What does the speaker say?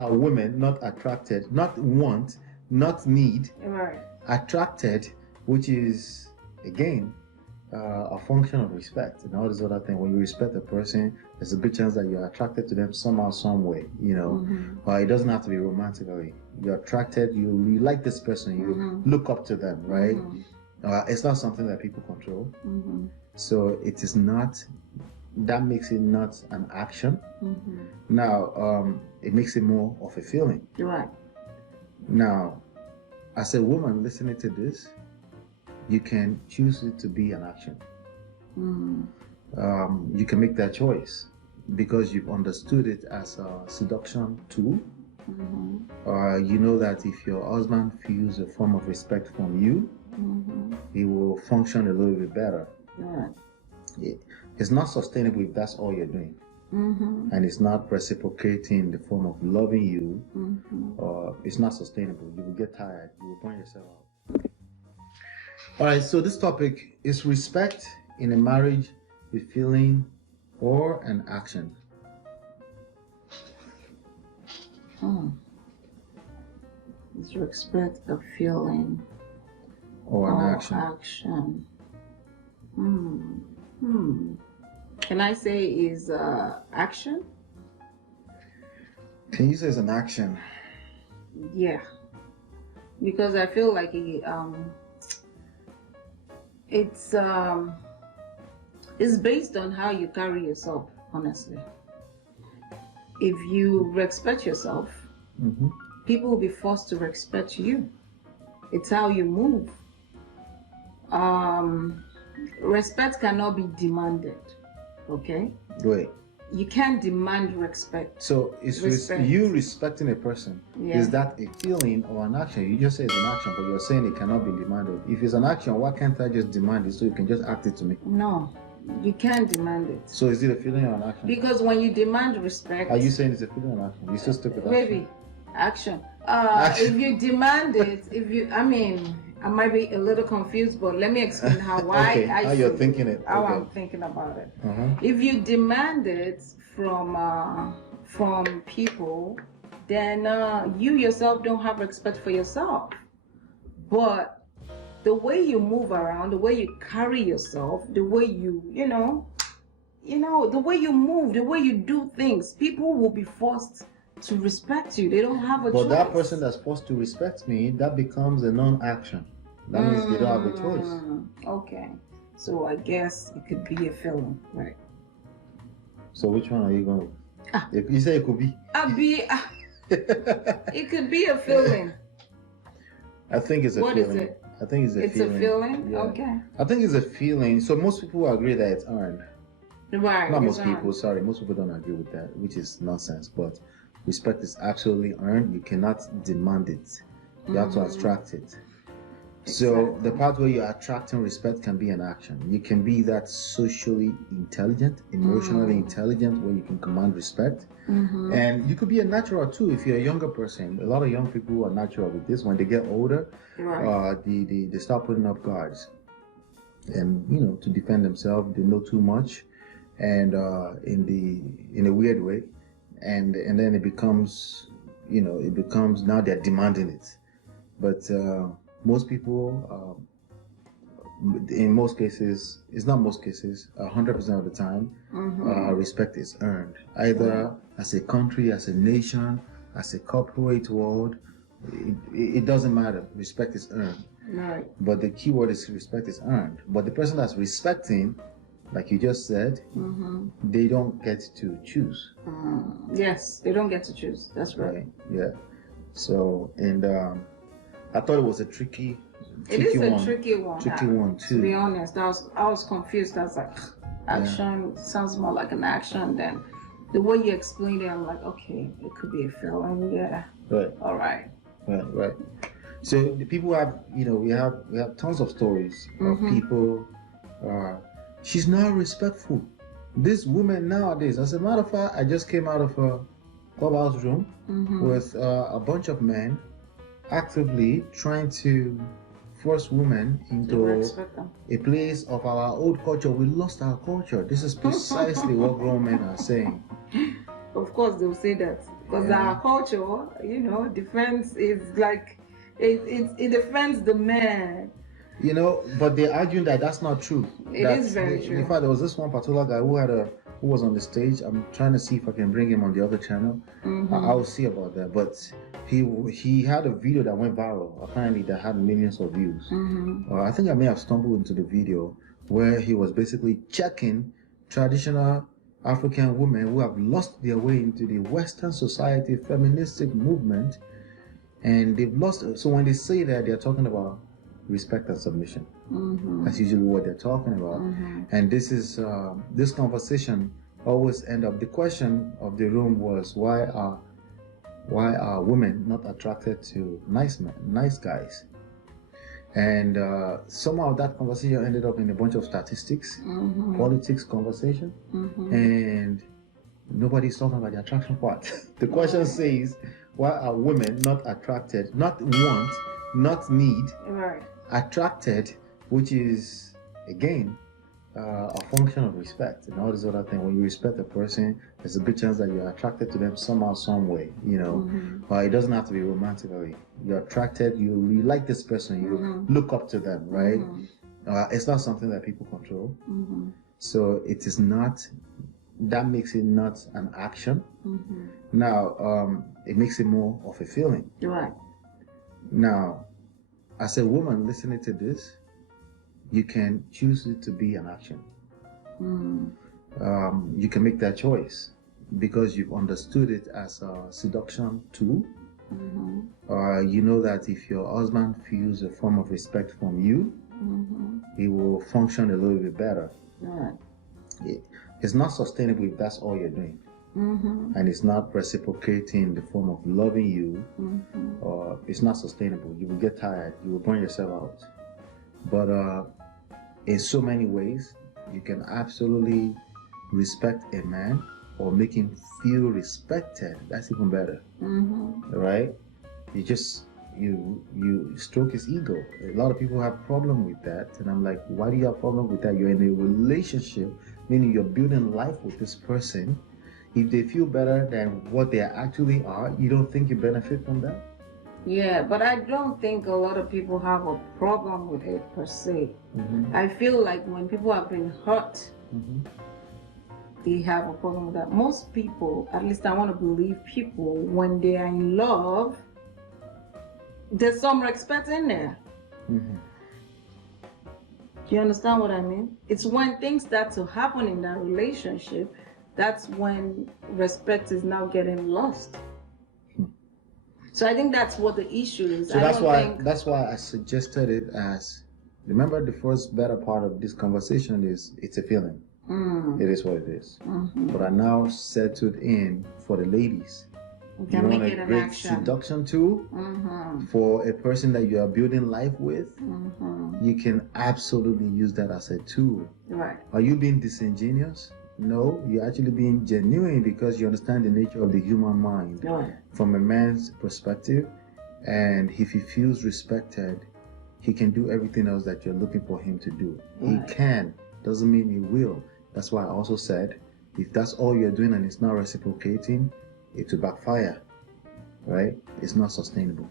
are women not attracted, not want, not need, Right. attracted, which is again a function of respect and all this other thing. When you respect a person, there's a big chance that you're attracted to them somehow, some way, you know. It doesn't have to be romantically. You're attracted, you like this person, you look up to them, right? It's not something that people control. So it is not, that makes it not an action. Now, it makes it more of a feeling. Right. Now, as a woman listening to this, you can choose it to be an action. You can make that choice because you've understood it as a seduction tool. You know that if your husband feels a form of respect from you, he will function a little bit better. It's not sustainable if that's all you're doing. And it's not reciprocating in the form of loving you. It's not sustainable. You will get tired. You will burn yourself out. All right, so this topic is respect in a marriage, a feeling or an action. Is respect a feeling or an action? Can I say is action? Can you say it's an action? Yeah, because I feel like it's based on how you carry yourself, honestly. If you respect yourself, people will be forced to respect you. It's how you move. Respect cannot be demanded, okay? Wait. You can't demand respect. So is you respecting a person, is that a feeling or an action? You just say it's an action, but you're saying it cannot be demanded. If it's an action, why can't I just demand it so you can just act it to me? No, you can't demand it. So is it a feeling or an action? Because when you demand respect... Are you saying it's a feeling or an action? You still stick with action? Maybe. Action. If you demand it, I might be a little confused, but let me explain how you're thinking it. How I'm thinking about it. If you demand it from people, then you yourself don't have respect for yourself. But the way you move around, the way you carry yourself, the way the way you move, the way you do things, people will be forced to respect you. They don't have a choice. But that person that's supposed to respect me, that becomes a non-action. That means they don't have a choice. Okay. So I guess it could be a feeling, right? So which one are you going with? You say it could be. It could be a feeling. I think it's a feeling. What is it? I think it's a feeling. It's a feeling? Yeah. Okay. I think it's a feeling. So most people agree that it's earned. Right. Not most people, sorry. Most people don't agree with that, which is nonsense. But respect is absolutely earned. You cannot demand it. You have to attract it. So the part where you're attracting respect can be an action. You can be that socially intelligent, emotionally intelligent, where you can command respect. And you could be a natural too if you're a younger person. A lot of young people are natural with this. When they get older, they start putting up guards. And to defend themselves, they know too much, and in a weird way. And then it becomes now they're demanding it. But most people, in most cases, it's not most cases, 100% of the time, respect is earned. Either as a country, as a nation, as a corporate world, it doesn't matter. Respect is earned. Right. But the key word is respect is earned. But the person that's respecting, like you just said, they don't get to choose. Yes, they don't get to choose. That's right. Yeah. So, and I thought it was a tricky It is a tricky one. Tricky one too. To be honest, I was confused. I was like, action sounds more like an action. Then the way you explained it, I'm like, okay, it could be a feeling. Yeah. Right. All right. Right. So the people have, we have tons of stories of people. She's not respectful. This woman nowadays, as a matter of fact, I just came out of a clubhouse room with a bunch of men actively trying to force women into a place of our old culture. We lost our culture. This is precisely what grown men are saying. Of course, they'll say that. Because our culture, you know, defense is like, it defends the man. You know, but they're arguing that that's not true. It is very true. In fact, there was this one particular guy who was on the stage. I'm trying to see if I can bring him on the other channel. I'll see about that. But he had a video that went viral, apparently, that had millions of views. I think I may have stumbled into the video where he was basically checking traditional African women who have lost their way into the Western society feministic movement, and they've lost. So when they say that, they're talking about respect and submission. That's usually what they're talking about. And this is this conversation always end up. The question of the room was, why are women not attracted to nice men, nice guys? And somehow that conversation ended up in a bunch of statistics, politics conversation, and nobody's talking about the attraction part. The question says, why are women not attracted, not want, not need, attracted, which is again a function of respect and all this other thing. When you respect a person, there's a good chance that you're attracted to them somehow, some way, you know. It doesn't have to be romantically. You're attracted, you like this person, you look up to them, right? It's not something that people control. So it is not, that makes it not an action. Now, it makes it more of a feeling. Right. Now, as a woman listening to this, you can choose it to be an action. You can make that choice because you've understood it as a seduction tool. You know that if your husband feels a form of respect from you, he will function a little bit better. It's not sustainable if that's all you're doing. And it's not reciprocating in the form of loving you, or it's not sustainable. You will get tired, you will burn yourself out. But in so many ways, you can absolutely respect a man or make him feel respected. That's even better, right? You stroke his ego. A lot of people have problem with that, and I'm like, why do you have problem with that? You're in a relationship, meaning you're building life with this person. If they feel better than what they actually are, you don't think you benefit from that? Yeah, but I don't think a lot of people have a problem with it per se. I feel like when people have been hurt, they have a problem with that. Most people, at least I want to believe people, when they are in love, there's some respect in there. Do you understand what I mean? It's when things start to happen in that relationship, that's when respect is now getting lost. So I think that's what the issue is. So that's why I suggested it as, remember the first better part of this conversation is it's a feeling. It is what it is. But I now settled in for the ladies. You want a great seduction tool for a person that you are building life with, you can absolutely use that as a tool. Right. Are you being disingenuous? No, you're actually being genuine because you understand the nature of the human mind from a man's perspective. And if he feels respected, he can do everything else that you're looking for him to do. He can. Doesn't mean he will. That's why I also said, if that's all you're doing and it's not reciprocating, it will backfire, right? It's not sustainable.